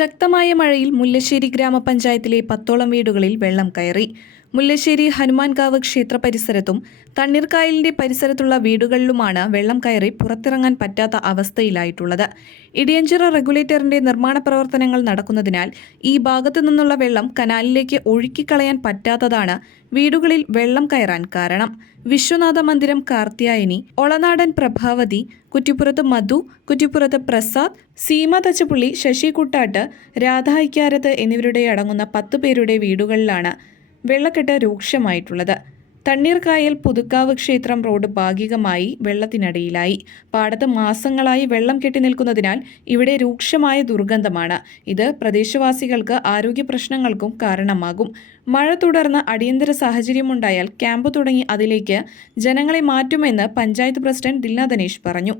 ശക്തമായ മഴയിൽ മുല്ലശ്ശേരി ഗ്രാമപഞ്ചായത്തിലെ 10ഓളം വീടുകളിൽ വെള്ളം കയറി. മുല്ലശ്ശേരി ഹനുമാൻകാവ് ക്ഷേത്ര പരിസരത്തും തണ്ണീർക്കായലിന്റെ പരിസരത്തുള്ള വീടുകളിലുമാണ് വെള്ളം കയറി പുറത്തിറങ്ങാൻ പറ്റാത്ത അവസ്ഥയിലായിട്ടുള്ളത്. ഇടിയഞ്ചിറ റെഗുലേറ്ററിന്റെ നിർമ്മാണ പ്രവർത്തനങ്ങൾ നടക്കുന്നതിനാൽ ഈ ഭാഗത്തു നിന്നുള്ള വെള്ളം കനാലിലേക്ക് ഒഴുക്കിക്കളയാൻ പറ്റാത്തതാണ് വീടുകളിൽ വെള്ളം കയറാൻ കാരണം. വിശ്വനാഥ മന്ദിരം കാർത്യായനി, ഒളനാടൻ പ്രഭാവതി, കുറ്റിപ്പുറത്ത് മധു, കുറ്റിപ്പുറത്ത് പ്രസാദ്, സീമ തച്ചപ്പുള്ളി, ശശി കുട്ടാട്ട്, രാധ ഇക്കാരത്ത് എന്നിവരുടെ അടങ്ങുന്ന 10 പേരുടെ വീടുകളിലാണ് വെള്ളക്കെട്ട് രൂക്ഷമായിട്ടുള്ളത്. തണ്ണീർക്കായൽ പുതുക്കാവ് ക്ഷേത്രം റോഡ് ഭാഗികമായി വെള്ളത്തിനടിയിലായി. പാടത്ത് മാസങ്ങളായി വെള്ളം കെട്ടി നിൽക്കുന്നതിനാൽ ഇവിടെ രൂക്ഷമായ ദുർഗന്ധമാണ്. ഇത് പ്രദേശവാസികൾക്ക് ആരോഗ്യ പ്രശ്നങ്ങൾക്കും കാരണമാകും. മഴ തുടർന്ന് അടിയന്തര സാഹചര്യമുണ്ടായാൽ ക്യാമ്പ് തുടങ്ങി അതിലേക്ക് ജനങ്ങളെ മാറ്റുമെന്ന് പഞ്ചായത്ത് പ്രസിഡന്റ് ദിൽന ദിനേശ് പറഞ്ഞു.